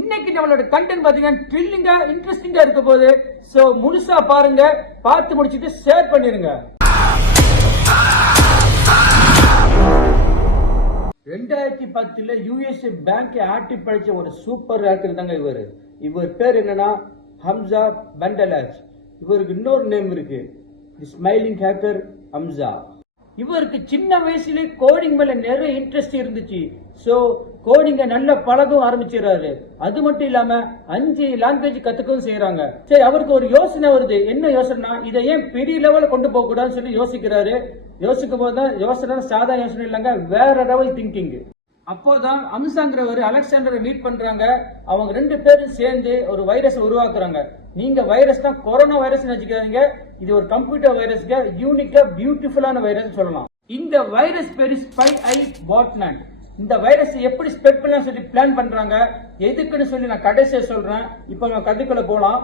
இன்னைக்கு நம்மளோட கண்டென்ட் பாத்தீங்கன்னா த்ரில்லிங்கா இன்ட்ரெஸ்டிங்கா இருக்க போது சோ முழுசா பாருங்க. பார்த்து முடிச்சிட்டு ஷேர் பண்ணிருங்க. ரெண்டாயிரத்தி பத்துல யூஎஸ்ஏ பேங்க் ஆட்டி படைச்ச ஒரு சூப்பர் ஹேக்கர் தாங்க இவர். இவர் பேர் என்னன்னா ஹம்சா பண்டலாஜ். இவருக்கு இன்னொரு நேம் இருக்கு. Smiling hacker Hamza. இவருக்கு சின்ன வயசுல கோடிங் மேல நிறைய இன்ட்ரெஸ்ட் இருந்துச்சு. ஸோ கோடிங்க நல்ல பழகவும் ஆரம்பிச்சிடறாரு. அது மட்டும் இல்லாம அஞ்சு லாங்குவேஜ் கத்துக்கவும் செய்யறாங்க சரி அவருக்கு ஒரு யோசனை வருது. என்ன யோசனைனா இதை ஏன் பெரிய லெவலில் கொண்டு போக கூடாதுன்னு சொல்லி யோசிக்கிறாரு. யோசிக்கும் போது தான் யோசனை சாதா யோசனை இல்லைங்க வேற லெவல் திங்கிங் அப்போதான் அம்சாங்கிறவர் அலெக்சாண்டரை மீட் பண்றாங்க. அவங்க ரெண்டு பேரும் சேர்ந்து ஒரு வைரஸ் உருவாக்குறாங்க. நீங்க வைரஸ் தான் கொரோனா வைரஸ் நினைச்சுக்காதீங்க இது ஒரு கம்ப்யூட்டர் வைரஸ்க்கு யூனிக்கா பியூட்டிஃபுல்லான வைரஸ் சொல்லலாம். இந்த வைரஸ் பேரு ஸ்பை ஐ பாட்னட் இந்த வைரஸ் எப்படி ஸ்ப்ரெட் பண்ண சொல்லி பிளான் பண்றாங்க. எதுக்குன்னு சொல்லி நான் கடைசியா சொல்றேன். இப்போ நம்ம கதைக்குள்ள போலாம்.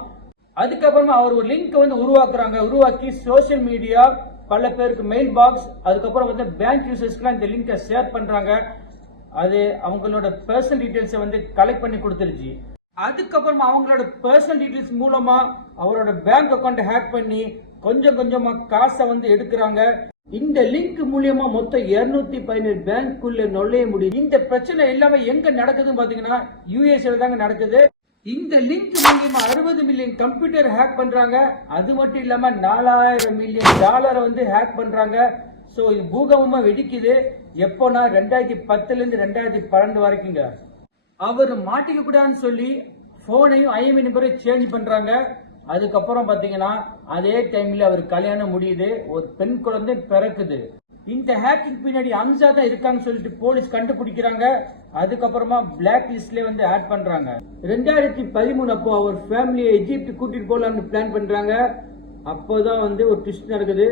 அதுக்கப்புறமா அவர் ஒரு லிங்க் வந்து உருவாக்குறாங்க. உருவாக்கி சோஷியல் மீடியா பல பேருக்கு மெயில் பாக்ஸ் அதுக்கப்புறம் வந்து பேங்க் யூசர்ஸ்க்குலாம் இந்த லிங்கை ஷேர் பண்றாங்க. அது அவங்களோட பர்சனல் டீடைல்ஸை வந்து கலெக்ட் பண்ணி கொடுத்துருச்சு. அதுக்கப்புறமா அவங்களோட பர்சனல் டீடைல்ஸ் மூலமா அவரோட பேங்க் அக்கௌண்ட் ஹேக் பண்ணி கொஞ்சம் கொஞ்சமா காசை வந்து எடுக்கிறாங்க. இந்த லிங்க் மூலியமா மொத்தம் 217 பதினேழு பேங்க்குள்ள நுழைய முடியும் இந்த பிரச்சனை எல்லாமே எங்க நடக்குதுன்னு பாத்தீங்கன்னா யூஎஸ்ஏல தாங்க நடக்குது. இந்த லிங்க் மூலியமா அறுபது மில்லியன் கம்ப்யூட்டர் ஹேக் பண்றாங்க. அது மட்டும் இல்லாம நாலாயிரம் மில்லியன் டாலரை வந்து ஹேக் பண்றாங்க. சோ இது பூகம்பமா வெடிக்குது. எப்போனா ரெண்டாயிரத்தி பத்துல இருந்து ரெண்டாயிரத்தி பன்னெண்டு வரைக்குங்க. அவர் மாட்டிக்க கூடாதுன்னு சொல்லி போனையும் ஐஎம்இ நம்பரையும் சேஞ்ச் பண்றாங்க. அதுக்கப்புறம் பாத்தீங்கன்னா அதே டைம்ல அவர் கல்யாணம் முடியுது. ஒரு பெண் குழந்தை பிறக்குது. இந்த ஹேக்கிங் பின்னாடி அம்சா தான் இருக்காங்கன்னு சொல்லிட்டு போலீஸ் கண்டுபிடிக்கிறாங்க. அதுக்கப்புறமா பிளாக் லிஸ்ட்ல வந்து ஆட் பண்றாங்க. ரெண்டாயிரத்தி பதிமூணு அப்போ அவர் ஃபேமிலியை எஜிப்ட் கூட்டிட்டு போலாம்னு பிளான் பண்றாங்க. அப்போதான் வந்து ஒரு ட்விஸ்ட் நடக்குது.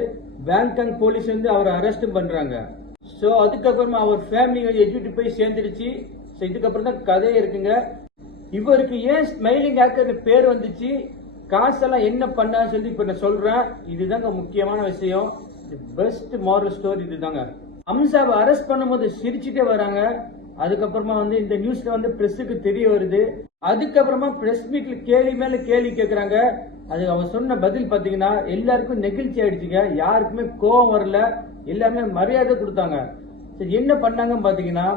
பேங்காங் போலீஸ் வந்து அவரை அரெஸ்டும் பண்றாங்க. ஸோ அதுக்கப்புறமா அவர் ஃபேமிலி வந்து போய் சேர்ந்துருச்சு. ஸோ இதுக்கப்புறம் தான் கதையே இருக்குங்க. இவருக்கு ஏன் ஸ்மைலிங் ஆக்கர் பேர் வந்துச்சு? காசெல்லாம் என்ன பண்ணான்னு சொல்லி இப்ப நான் சொல்றேன். இதுதாங்க முக்கியமான விஷயம். பெஸ்ட் மாரல் ஸ்டோரி இதுதாங்க. அம்சாவை அரெஸ்ட் பண்ணும்போது சிரிச்சுட்டே வராங்க. அதுக்கப்புறமா வந்து இந்த நியூஸ்ல வந்து பிரஸுக்கு தெரிய வருது. அதுக்கப்புறமா பிரஸ் மீட்ல கேள்வி மேல கேள்வி கேக்குறாங்க. அது அவன் சொன்ன பதில் பார்த்தீங்கன்னா எல்லாருக்கும் நெகிழ்ச்சி ஆயிடுச்சுங்க. யாருக்குமே கோவம் வரல. எல்லாருமே மரியாதை கொடுத்தாங்க. சரி என்ன பண்ணாங்கன்னு பார்த்தீங்கன்னா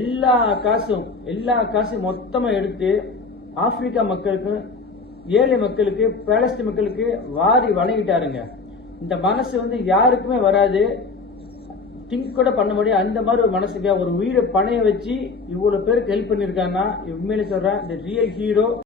எல்லா காசும் எல்லா காசும் மொத்தமாக எடுத்து ஆப்பிரிக்கா மக்களுக்கு ஏழை மக்களுக்கு பாலஸ்தீன் மக்களுக்கு வாரி வழங்கிட்டாருங்க. இந்த மனசு வந்து யாருக்குமே வராது. திங்க் கூட பண்ண முடியும் அந்த மாதிரி ஒரு மனசுக்கு ஒரு உயிரை பணைய வச்சு இவ்வளோ பேருக்கு ஹெல்ப் பண்ணியிருக்காங்கன்னா உண்மையிலே சொல்கிறேன் இந்த ரியல் ஹீரோ